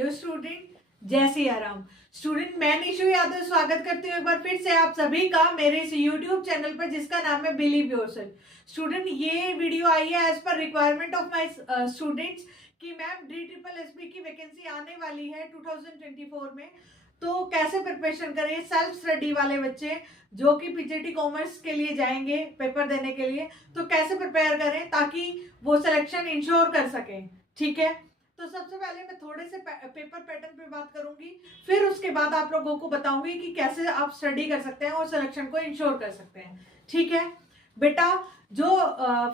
Hello student, जय Siya Ram. Student, मैं निशु यादव स्वागत करती हूँ एक बार फिर से आप सभी का मेरे इस यूट्यूब चैनल पर जिसका नाम है बिलीव योरसेल्फ। स्टूडेंट, ये वीडियो आई है as per requirement of my students कि मैम DSSB की वैकेंसी आने वाली है 2024 में, तो कैसे प्रिपरेशन करें सेल्फ स्टडी वाले बच्चे जो कि पीजीटी कॉमर्स के लिए जाएंगे पेपर देने के लिए, तो कैसे प्रिपेयर करें ताकि वो सिलेक्शन इंश्योर कर सकें। ठीक है, तो सबसे पहले मैं थोड़े से पेपर पैटर्न पे बात करूंगी, फिर उसके बाद आप लोगों को बताऊंगी कि कैसे आप स्टडी कर सकते हैं और सिलेक्शन को इंश्योर कर सकते हैं। ठीक है बेटा, जो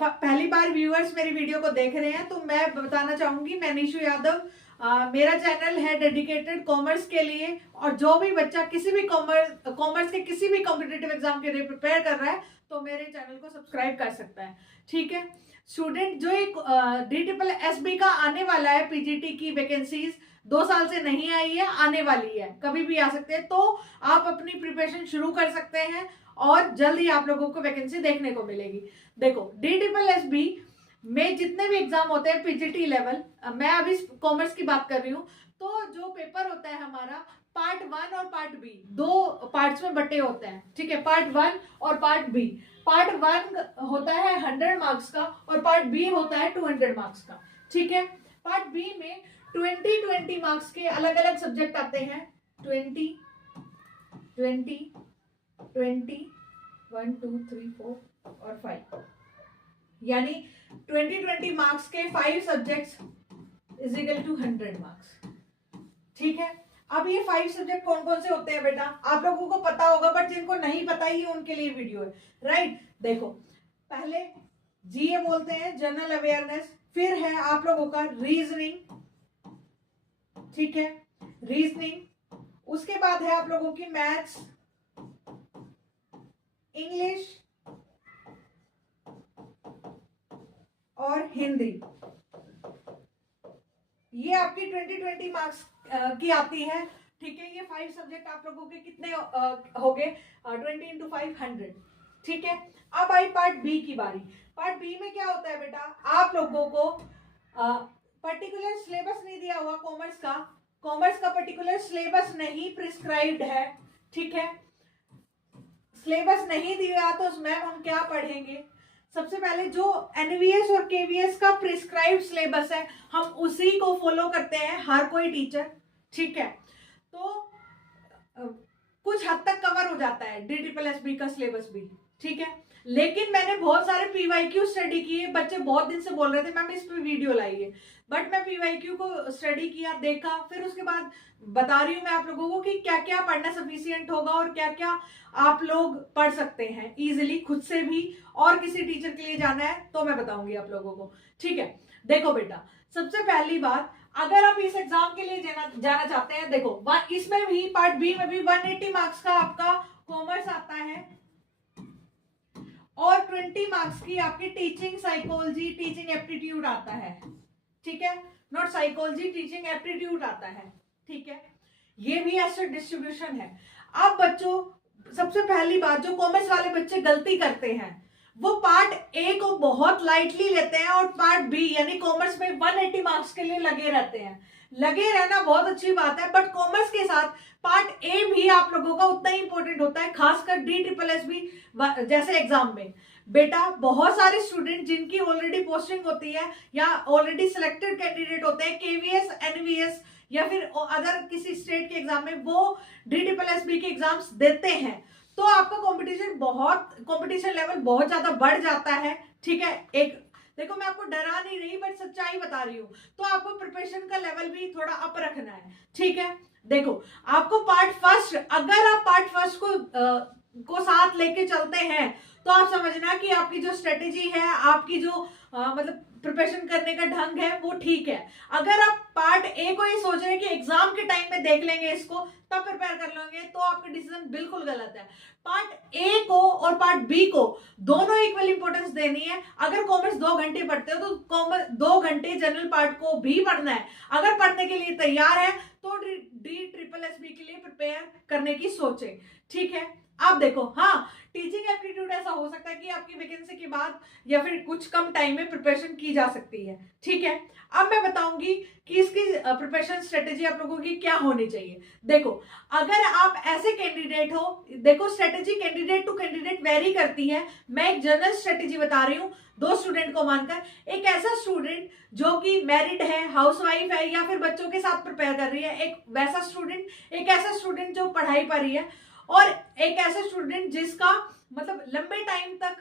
पहली बार व्यूअर्स मेरी वीडियो को देख रहे हैं तो मैं बताना चाहूंगी, मैं निशु यादव, मेरा चैनल है डेडिकेटेड कॉमर्स के लिए, और जो भी बच्चा किसी भी कॉमर्स के किसी भी कॉम्पिटिटिव एग्जाम के लिए प्रिपेयर कर रहा है तो मेरे चैनल को सब्सक्राइब कर सकता है। ठीक है स्टूडेंट, जो एक DSSB का आने वाला है पीजीटी की वैकेंसीज 2 साल से नहीं आई है, आने वाली है, कभी भी आ सकते हैं, तो आप अपनी प्रिपरेशन शुरू कर सकते हैं और जल्द ही आप लोगों को वैकेंसी देखने को मिलेगी। देखो DSSB में जितने भी एग्जाम होते हैं पीजीटी लेवल, मैं अभी कॉमर्स की बात कर रही हूँ, तो जो पेपर होता है हमारा पार्ट 1 और पार्ट बी, 2 पार्ट्स में बटे होते हैं। ठीक है, पार्ट 1 और पार्ट बी। पार्ट 1 होता है 100 मार्क्स का और पार्ट बी होता है 200 मार्क्स का। ठीक है, पार्ट बी में 20 मार्क्स के अलग अलग सब्जेक्ट आते हैं, 20 20 20 1 2 3 4 और 5, यानी 20 मार्क्स के 5 subjects is equal to 100 marks. ठीक है, अब ये 5 सब्जेक्ट कौन कौन से होते हैं बेटा, आप लोगों को पता होगा, बट जिनको नहीं पता ही उनके लिए वीडियो है। राइट, देखो पहले जीए बोलते हैं, जनरल अवेयरनेस, फिर है आप लोगों का रीजनिंग। ठीक है, रीजनिंग, उसके बाद है आप लोगों की मैथ्स, इंग्लिश और हिंदी। ये आपकी 20 मार्क्स की आती है। ठीक है, ये 5 सब्जेक्ट आप लोगों के कितने हो गए, 20 × 5 100। ठीक है, अब आई पार्ट बी की बारी। पार्ट बी में क्या होता है बेटा, आप लोगों को पर्टिकुलर सिलेबस नहीं दिया हुआ कॉमर्स का पर्टिकुलर सिलेबस नहीं प्रिस्क्राइब्ड है। ठीक है, सिलेबस नहीं दिया तो मैम हम क्या पढ़ेंगे। सबसे पहले जो एनवीएस और केवीएस का प्रिस्क्राइब्ड सिलेबस है हम उसी को फॉलो करते हैं हर कोई टीचर। ठीक है, तो कुछ हद तक कवर हो जाता है DSSB का सिलेबस भी। ठीक है, लेकिन मैंने बहुत सारे PYQ स्टडी किए, बच्चे बहुत दिन से बोल रहे थे मैम इस पे वीडियो लाइए, बट मैं PYQ को स्टडी किया, देखा, फिर उसके बाद बता रही हूँ मैं आप लोगों को कि क्या क्या पढ़ना सफिशिएंट होगा और क्या क्या आप लोग पढ़ सकते हैं इजीली खुद से भी, और किसी टीचर के लिए जाना है तो मैं बताऊंगी आप लोगों को। ठीक है, देखो बेटा, सबसे पहली बात, अगर आप इस एग्जाम के लिए जाना चाहते हैं, देखो इसमें भी पार्ट बी में भी 180 मार्क्स का आपका कॉमर्स आता है और 20 मार्क्स की आपकी टीचिंग साइकोलॉजी टीचिंग एप्टीट्यूड आता है। ठीक है, नॉट साइकोलॉजी टीचिंग एप्टीट्यूड आता है। ठीक है, ये भी ऐसे डिस्ट्रीब्यूशन है। अब बच्चों, सबसे पहली बात जो कॉमर्स वाले बच्चे गलती करते हैं वो पार्ट ए को बहुत लाइटली लेते हैं और पार्ट बी यानी कॉमर्स में 180 मार्क्स के लिए लगे रहते हैं। लगे रहना बहुत अच्छी बात है, बट कॉमर्स के साथ पार्ट ए भी आप लोगों का उतना ही इंपॉर्टेंट होता है, खासकर DSSB जैसे एग्जाम में। बेटा, बहुत सारे स्टूडेंट जिनकी ऑलरेडी पोस्टिंग होती है या ऑलरेडी सिलेक्टेड कैंडिडेट होते हैं केवीएस, एनवीएस या फिर अदर किसी स्टेट के एग्जाम में, वो DSSB के एग्जाम्स देते हैं, तो आपका कंपटीशन लेवल बहुत ज्यादा बढ़ जाता है। ठीक है, एक देखो मैं आपको डरा नहीं रही बट सच्चाई बता रही हूँ, तो आपको प्रिपरेशन का लेवल भी थोड़ा अप रखना है। ठीक है, देखो आपको पार्ट फर्स्ट, अगर आप पार्ट फर्स्ट को साथ लेके चलते हैं तो आप समझना कि आपकी जो स्ट्रेटेजी है, आपकी जो मतलब प्रिपरेशन करने का ढंग है वो ठीक है। अगर आप पार्ट ए को ये सोच रहे हैं कि एग्जाम के टाइम में देख लेंगे इसको तब प्रिपेयर कर लेंगे, तो आपका डिसीजन बिल्कुल गलत है। पार्ट ए को और पार्ट बी को दोनों इक्वल इंपॉर्टेंस देनी है। अगर कॉमर्स 2 घंटे पढ़ते हो तो कॉमर्स 2 घंटे जनरल पार्ट को भी पढ़ना है। अगर पढ़ने के लिए तैयार है तो DSSB के लिए प्रिपेयर करने की सोचें। ठीक है, आप देखो, हाँ टीचिंग एप्टीट्यूड ऐसा हो सकता है कि आपकी वैकेंसी के बाद या फिर कुछ कम टाइम में प्रिपरेशन की जा सकती है, ठीक है। अब मैं बताऊंगी कि इसकी प्रिपरेशन स्ट्रेटेजी आप लोगों की क्या होनी चाहिए। देखो, अगर आप ऐसे कैंडिडेट हो, देखो strategy candidate to candidate vary करती है। मैं एक जनरल स्ट्रेटेजी बता रही हूँ, 2 स्टूडेंट को मानकर। एक ऐसा स्टूडेंट जो कि मैरिड है, हाउसवाइफ है या फिर बच्चों के साथ प्रिपेयर कर रही है, एक वैसा स्टूडेंट, एक ऐसा स्टूडेंट जो पढ़ाई पर रही है, और एक ऐसा स्टूडेंट जिसका मतलब लंबे टाइम तक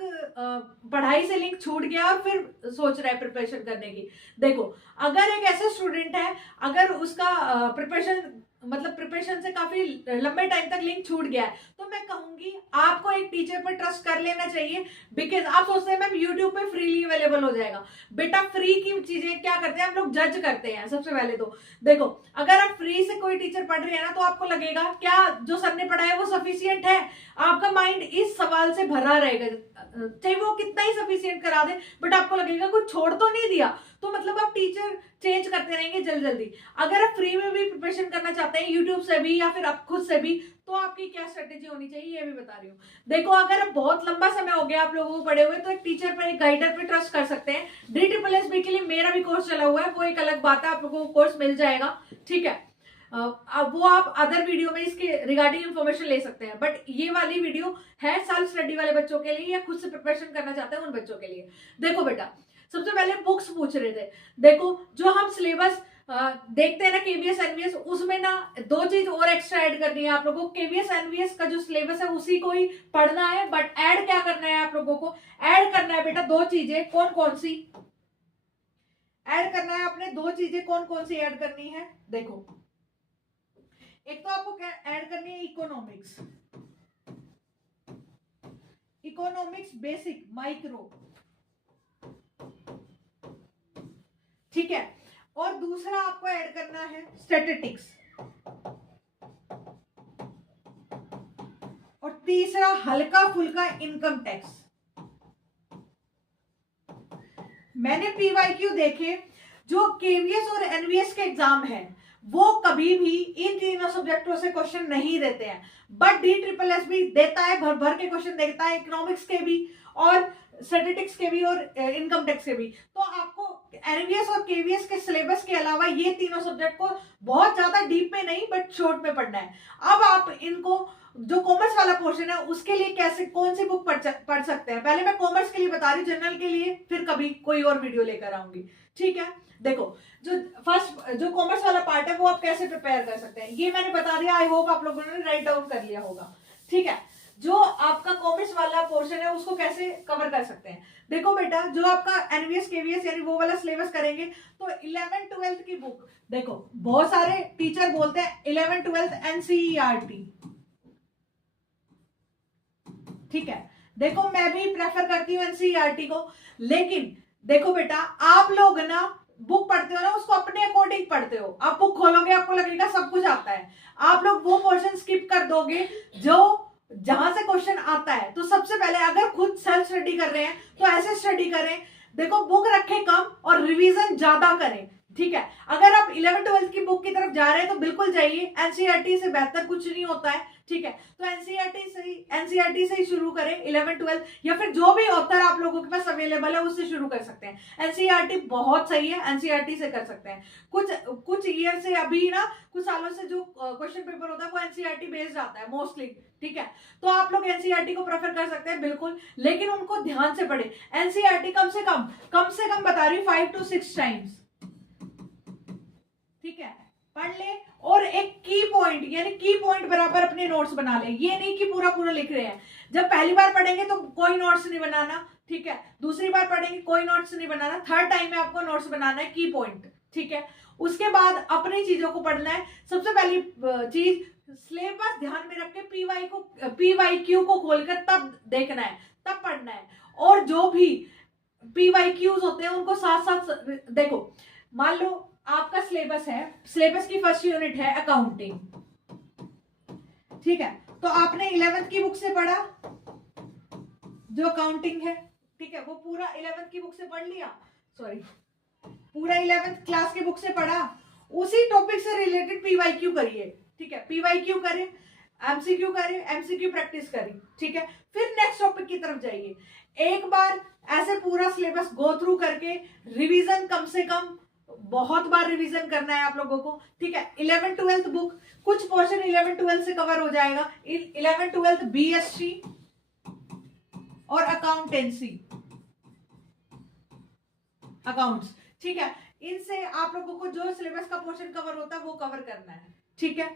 पढ़ाई से लिंक छूट गया और फिर सोच रहा है प्रिपरेशन करने की। देखो, अगर एक ऐसा स्टूडेंट है, अगर उसका प्रिपरेशन से काफी लंबे टाइम तक लिंक छूट गया है, तो मैं कहूंगी आपको एक टीचर पर ट्रस्ट कर लेना चाहिए। बिकॉज आप सोचते हैं मैम यूट्यूब पे फ्रीली अवेलेबल हो जाएगा। बेटा, फ्री की चीजें क्या करते हैं हम लोग, जज करते हैं। सबसे पहले तो देखो, अगर आप फ्री से कोई टीचर पढ़ रहे हैं ना, तो आपको लगेगा क्या जो सर ने पढ़ाया वो सफिशियंट है। आपका माइंड इस सवाल से भरा रहेगा, चाहे वो कितना ही सफिशियंट करा दे, बट आपको लगेगा कुछ छोड़ तो नहीं दिया। तो मतलब आप टीचर चेंज करते रहेंगे जल्दी जल्दी। अगर आप फ्री में भी प्रिपरेशन करना चाहते हैं, यूट्यूब से भी या फिर आप खुद से भी, तो आपकी क्या स्ट्रेटेजी होनी चाहिए ये भी बता रही हूँ। देखो, अगर आप बहुत लंबा समय हो गया आप लोगों को पढ़े हुए, तो एक टीचर पर, एक गाइडर पे ट्रस्ट कर सकते हैं। DSSB के लिए मेरा भी कोर्स चला हुआ है, वो एक अलग बात है, आप लोगों को कोर्स मिल जाएगा, ठीक है। अब वो आप अदर वीडियो में इसके रिगार्डिंग इंफॉर्मेशन ले सकते हैं, बट ये वाली वीडियो है सेल्फ स्टडी वाले बच्चों के लिए या खुद से प्रिपरेशन करना चाहते हैं उन बच्चों के लिए। देखो बेटा, सबसे पहले बुक्स पूछ रहे थे। देखो, जो हम सिलेबस देखते हैं ना KVS NVS, उसमें ना 2 चीज और एक्स्ट्रा ऐड करनी है आप लोगों को। KVS NVS का जो सिलेबस है उसी को ही पढ़ना है, बट ऐड क्या करना है आप लोगों को, ऐड करना है बेटा 2 चीजें। कौन कौन सी ऐड करना है आपने? 2 चीजें कौन कौन सी ऐड करनी है? देखो, एक तो आपको ऐड करनी है इकोनॉमिक्स, बेसिक, माइक्रो, ठीक है। और दूसरा आपको ऐड करना है स्टैटिस्टिक्स, और तीसरा हल्का फुल्का इनकम टैक्स। मैंने PYQ देखे, जो KVS और NVS के एग्जाम है वो कभी भी इन तीनों सब्जेक्टों से क्वेश्चन नहीं देते हैं, बट DSSB देता है, भर भर के क्वेश्चन देता है, इकोनॉमिक्स के भी और स्टैटिस्टिक्स के भी और इनकम टैक्स के भी। तो आपको NVS और KVS के सिलेबस के अलावा ये तीनों सब्जेक्ट को बहुत ज्यादा डीप में नहीं बट शॉर्ट में पढ़ना है। अब आप इनको, जो कॉमर्स वाला पोर्शन है उसके लिए कैसे, कौन सी बुक पढ़ सकते हैं, पहले मैं कॉमर्स के लिए बता रही हूँ, जनरल के लिए फिर कभी कोई और वीडियो लेकर आऊंगी, ठीक है। देखो, जो फर्स्ट जो कॉमर्स वाला पार्ट है वो आप कैसे प्रिपेयर कर सकते हैं ये मैंने बता दिया। आई होप आप लोगों ने राइट डाउन कर लिया होगा, ठीक है। जो आपका कॉमर्स वाला पोर्शन है उसको कैसे कवर कर सकते हैं। देखो बेटा, जो आपका NVS KVS यानी वो वाला सिलेबस करेंगे, तो 11th 12th की बुक, देखो बहुत सारे टीचर बोलते हैं 11th 12th NCERT, ठीक है। देखो, मैं भी प्रेफर करती हूँ NCERT को, लेकिन देखो बेटा, आप लोग ना बुक पढ़ते हो ना, उसको अपने अकॉर्डिंग पढ़ते हो। आप बुक खोलोगे आपको लगेगा सब कुछ आता है, आप लोग वो पोर्शन स्किप कर दोगे जो जहां से क्वेश्चन आता है। तो सबसे पहले अगर खुद सेल्फ स्टडी कर रहे हैं तो ऐसे स्टडी करें, देखो बुक रखें कम और रिवीजन ज्यादा करें, ठीक है। अगर आप 11th 12th की बुक की तरफ जा रहे हैं तो बिल्कुल जाइए, NCERT से बेहतर कुछ नहीं होता है, ठीक है। तो NCERT से ही शुरू करें 11th 12th, या फिर जो भी ऑथर आप लोगों के पास अवेलेबल है उससे शुरू कर सकते हैं। NCERT बहुत सही है, NCERT से कर सकते हैं। कुछ ईयर से, अभी ना कुछ सालों से जो क्वेश्चन पेपर होता है वो NCERT बेस्ड आता है मोस्टली, ठीक है। तो आप लोग NCERT को प्रेफर कर सकते हैं बिल्कुल, लेकिन उनको ध्यान से पढ़े। NCERT कम से कम बता रही हूँ 5 to 6 टाइम्स, ठीक है, पढ़ ले। और एक की पॉइंट, यानी की पॉइंट बराबर अपने नोट्स बना ले। ये नहीं कि पूरा पूरा लिख रहे हैं। जब पहली बार पढ़ेंगे तो कोई नोट्स नहीं बनाना, ठीक है। दूसरी बार पढ़ेंगे कोई नोट्स नहीं बनाना, थर्ड टाइम में आपको नोट्स बनाना है, की पॉइंट, ठीक है। उसके बाद अपनी चीजों को पढ़ना है। सबसे पहली चीज, सिलेबस ध्यान में रख के PYQ को खोलकर तब देखना है, तब पढ़ना है। और जो भी PYQs होते हैं उनको साथ साथ देखो। मान लो आपका सिलेबस है, सिलेबस की फर्स्ट यूनिट है अकाउंटिंग, ठीक है। तो आपने 11th की बुक से पढ़ा जो अकाउंटिंग है, ठीक है, वो पूरा 11th की बुक से पढ़ लिया, सॉरी पूरा 11th क्लास की बुक से पढ़ा, उसी टॉपिक से रिलेटेड PYQ करिए, ठीक है। PYQ करें, एमसीक्यू करें, एमसीक्यू प्रैक्टिस करें, ठीक है। फिर नेक्स्ट टॉपिक की तरफ जाइए। एक बार ऐसे पूरा सिलेबस गो थ्रू करके रिवीजन कम से कम बहुत बार रिवीजन करना है आप लोगों को, ठीक है। 11th-12th बुक, कुछ पोर्शन 11th-12th से कवर हो जाएगा। 11th-12th बीएससी और अकाउंटेंसी, अकाउंट्स, ठीक है। इनसे आप लोगों को जो सिलेबस का पोर्शन कवर होता है वो कवर करना है, ठीक है।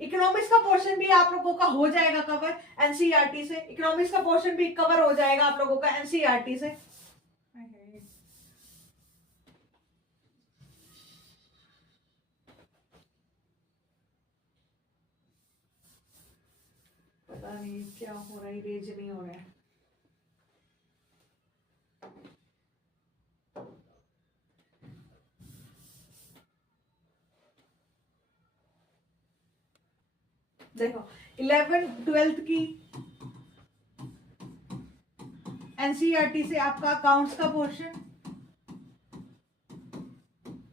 इकोनॉमिक्स का पोर्शन भी आप लोगों का हो जाएगा कवर एनसीईआरटी से, इकोनॉमिक्स का पोर्शन भी कवर हो जाएगा आप लोगों का एनसीईआरटी से। पता नहीं क्या हो रहा है, रेज नहीं हो रहा है। देखो 11th-12th की एनसीईआरटी से आपका अकाउंट्स का पोर्शन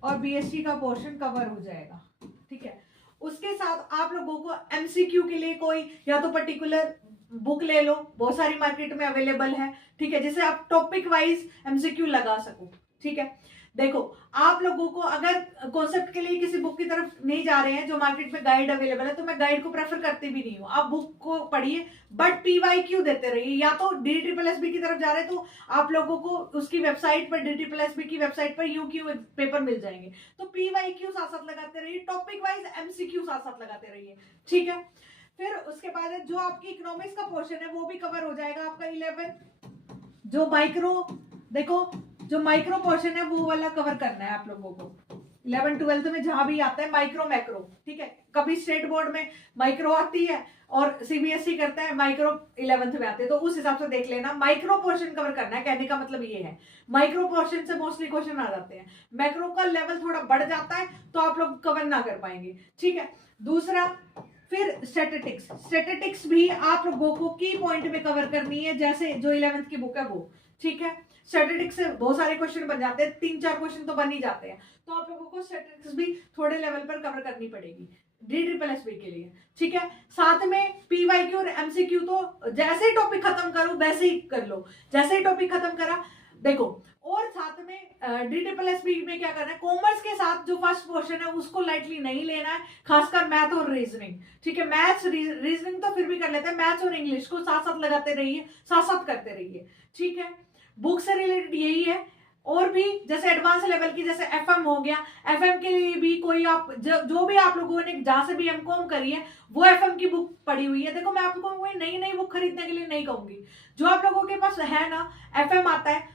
और बीएससी का पोर्शन कवर हो जाएगा, ठीक है। उसके साथ आप लोगों को एमसीक्यू के लिए कोई या तो पर्टिकुलर बुक ले लो, बहुत सारी मार्केट में अवेलेबल है, ठीक है, जिसे आप टॉपिक वाइज एमसीक्यू लगा सको, ठीक है। देखो आप लोगों को अगर कॉन्सेप्ट के लिए किसी बुक की तरफ नहीं जा रहे हैं जो मार्केट में गाइड अवेलेबल है, तो मैं गाइड को प्रेफर करती भी नहीं हूँ। आप बुक को पढ़िए बट पीवाईक्यू देते रहिए। या तो DSSB की तरफ जा रहे हैं तो आप लोगों को उसकी वेबसाइट पर, DSSB की वेबसाइट पर यूक्यू पेपर मिल जाएंगे, तो पीवाईक्यू साथ साथ लगाते रहिए, टॉपिक वाइज एमसीक्यू साथ साथ लगाते रहिए, ठीक है। फिर उसके बाद जो आपकी इकोनॉमिक्स का पोर्शन है वो भी कवर हो जाएगा आपका 11 जो माइक्रो, देखो जो माइक्रो पोर्शन है वो वाला कवर करना है आप लोगों को 11th-12th में जहां भी आता है माइक्रो मैक्रो, ठीक है। कभी स्टेट बोर्ड में माइक्रो आती है और सीबीएसई करता है माइक्रो 11th में आते हैं, तो उस हिसाब से देख लेना। माइक्रो पोर्शन कवर करना है, कहने का मतलब ये है माइक्रो पोर्शन से मोस्टली क्वेश्चन आ जाते हैं। मैक्रो का लेवल थोड़ा बढ़ जाता है तो आप लोग कवर ना कर पाएंगे, ठीक है। दूसरा फिर स्टैटिस्टिक्स, स्टैटिस्टिक्स भी आप लोगों को की पॉइंट में कवर करनी है, जैसे जो 11th की बुक है वो, ठीक है। स्टैटिस्टिक्स से बहुत सारे क्वेश्चन बन जाते हैं, 3-4 क्वेश्चन तो बन ही जाते हैं, तो आप लोगों को स्टैटिस्टिक्स भी थोड़े लेवल पर कवर करनी पड़ेगी DSSB के लिए, ठीक है। साथ में पीवाईक्यू और एमसीक्यू तो जैसे ही टॉपिक खत्म करो वैसे ही कर लो, जैसे ही टॉपिक खत्म करा, देखो। और साथ में DSSB में क्या करना है, कॉमर्स के साथ जो फर्स्ट पोर्शन है उसको लाइटली नहीं लेना है, खासकर मैथ और रीजनिंग, ठीक है। मैथ्स रीजनिंग तो फिर भी कर लेते हैं, मैथ्स और इंग्लिश को साथ साथ लगाते रहिए, साथ साथ करते रहिए, ठीक है। बुक से रिलेटेड यही है। और भी जैसे एडवांस लेवल की, जैसे एफएम हो गया, एफएम के लिए भी कोई आप जो भी आप लोगों ने जहां से भी एमकॉम करी है वो एफएम की बुक पढ़ी हुई है। देखो मैं आपको कोई नई नई बुक खरीदने के लिए नहीं कहूंगी, जो आप लोगों के पास है ना, एफएम आता है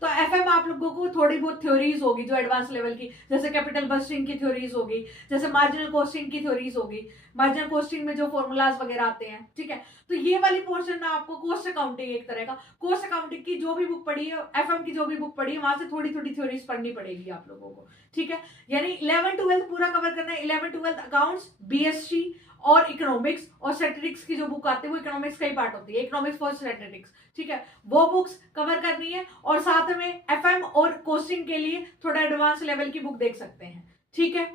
तो एफएम आप लोगों को थोड़ी बहुत थ्योरीज होगी जो एडवांस लेवल की, जैसे कैपिटल बस्टिंग की थ्योरीज होगी, जैसे मार्जिनल कॉस्टिंग की थ्योरीज होगी, मार्जिनल कॉस्टिंग में जो फॉर्मूलाज वगैरह आते हैं, ठीक है। तो ये वाली पोर्शन ना आपको कॉस्ट अकाउंटिंग, एक तरह का कॉस्ट अकाउंटिंग की जो भी बुक पढ़ी है, एफएम की जो भी बुक पढ़ी है, वहां से थोड़ी थोड़ी थ्योरीज पढ़नी पड़ेगी आप लोगों को, ठीक है। यानी 11th-12th पूरा कवर करना है। 11th-12th अकाउंट्स, बीएससी और इकोनॉमिक्स और स्टैटिस्टिक्स की जो बुक आती है वो इकोनॉमिक्स का ही पार्ट होती है, इकोनॉमिक्स फॉर स्टैटिस्टिक्स, ठीक है, वो बुक्स कवर करनी है। और साथ में एफएम और कोस्टिंग के लिए थोड़ा एडवांस लेवल की बुक देख सकते हैं, ठीक है।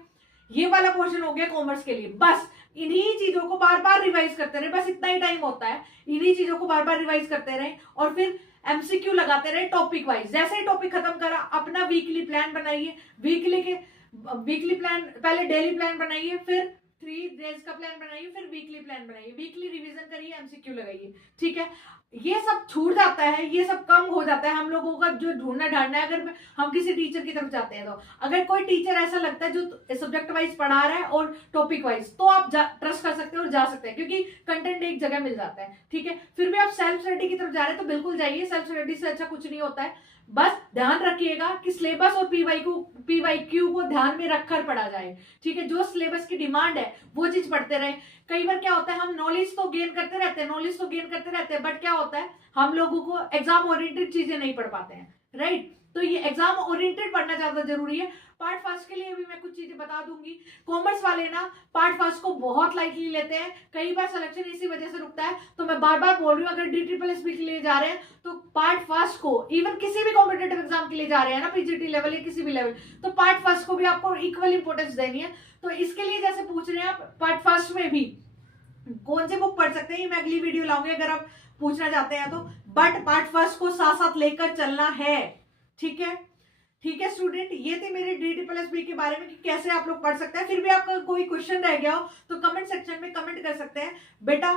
ये वाला पोर्शन हो गया कॉमर्स के लिए। बस इन्हीं चीजों को बार बार रिवाइज करते रहे, बस इतना ही टाइम होता है, इन्हीं चीजों को बार बार रिवाइज करते रहे और फिर एमसीक्यू लगाते रहे टॉपिक वाइज। जैसे ही टॉपिक खत्म करा अपना वीकली प्लान बनाइए, वीकली प्लान, पहले डेली प्लान बनाइए, फिर 3 डेज का प्लान बनाइए, फिर वीकली प्लान बनाइए, वीकली रिवीजन करिए, एमसीक्यू लगाइए, ठीक है। ये सब छूट जाता है, ये सब कम हो जाता है हम लोगों का जो ढूंढना ढांढना है। अगर हम किसी टीचर की तरफ जाते हैं, तो अगर कोई टीचर ऐसा लगता है जो सब्जेक्ट वाइज पढ़ा रहा है और टॉपिक वाइज, तो आप ट्रस्ट कर सकते हो और जा सकते हैं, क्योंकि कंटेंट एक जगह मिल जाता है, ठीक है। फिर भी आप सेल्फ स्टडी की तरफ जा रहे हैं तो बिल्कुल जाइए, सेल्फ स्टडी से अच्छा कुछ नहीं होता है। बस ध्यान रखिएगा कि सिलेबस और पीवाईक्यू को ध्यान में रखकर पढ़ा जाए, ठीक है। जो सिलेबस की डिमांड है वो चीज पढ़ते रहे। कई बार क्या होता है, हम नॉलेज तो गेन करते रहते हैं, बट क्या होता है हम लोगों को एग्जाम ओरिएंटेड चीजें नहीं पढ़ पाते हैं, राइट। तो ये एग्जाम ओरिएंटेड पढ़ना ज्यादा जरूरी है। पार्ट फर्स्ट के लिए भी मैं कुछ चीजें बता दूंगी। कॉमर्स वाले ना पार्ट फर्स्ट को बहुत लाइटली लेते हैं, कई बार सिलेक्शन इसी वजह से रुकता है। तो मैं बार बार बोल रही हूँ, अगर DSSB के लिए जा रहे हैं तो पार्ट फर्स्ट को, इवन किसी भी कॉम्पिटेटिव एग्जाम के लिए जा रहे हैं ना, पीजीटी लेवल या किसी भी लेवल, तो पार्ट फर्स्ट को भी आपको इक्वल इंपोर्टेंस देनी है। तो इसके लिए जैसे पूछ रहे हैं आप, पार्ट फर्स्ट में भी कौन से बुक पढ़ सकते हैं ये मैं अगली वीडियो लाऊंगी अगर आप पूछना चाहते हैं तो। बट पार्ट फर्स्ट को साथ साथ लेकर चलना है, ठीक है। ठीक है स्टूडेंट, ये थे मेरे DSSB के बारे में कि कैसे आप लोग पढ़ सकते हैं। फिर भी आपका कोई क्वेश्चन रह गया हो तो कमेंट सेक्शन में कमेंट कर सकते हैं। बेटा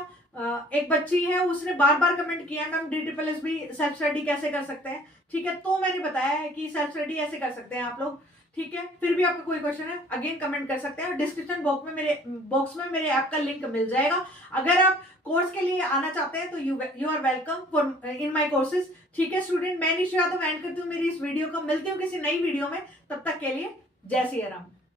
एक बच्ची है उसने बार बार कमेंट किया है मैम DSSB सेल्फ स्टडी कैसे कर सकते हैं, ठीक है। तो मैंने बताया है कि सेल्फ स्टडी ऐसे कर सकते हैं आप लोग, ठीक है। फिर भी आपका कोई क्वेश्चन है अगेन कमेंट कर सकते हैं। डिस्क्रिप्शन बॉक्स में मेरे ऐप का लिंक मिल जाएगा। अगर आप कोर्स के लिए आना चाहते हैं तो you are welcome for in my courses, ठीक है स्टूडेंट। मैं निशु यादव एंड करती हूँ मेरी इस वीडियो को। मिलती हूँ किसी नई वीडियो में, तब तक के लिए जय सिया राम।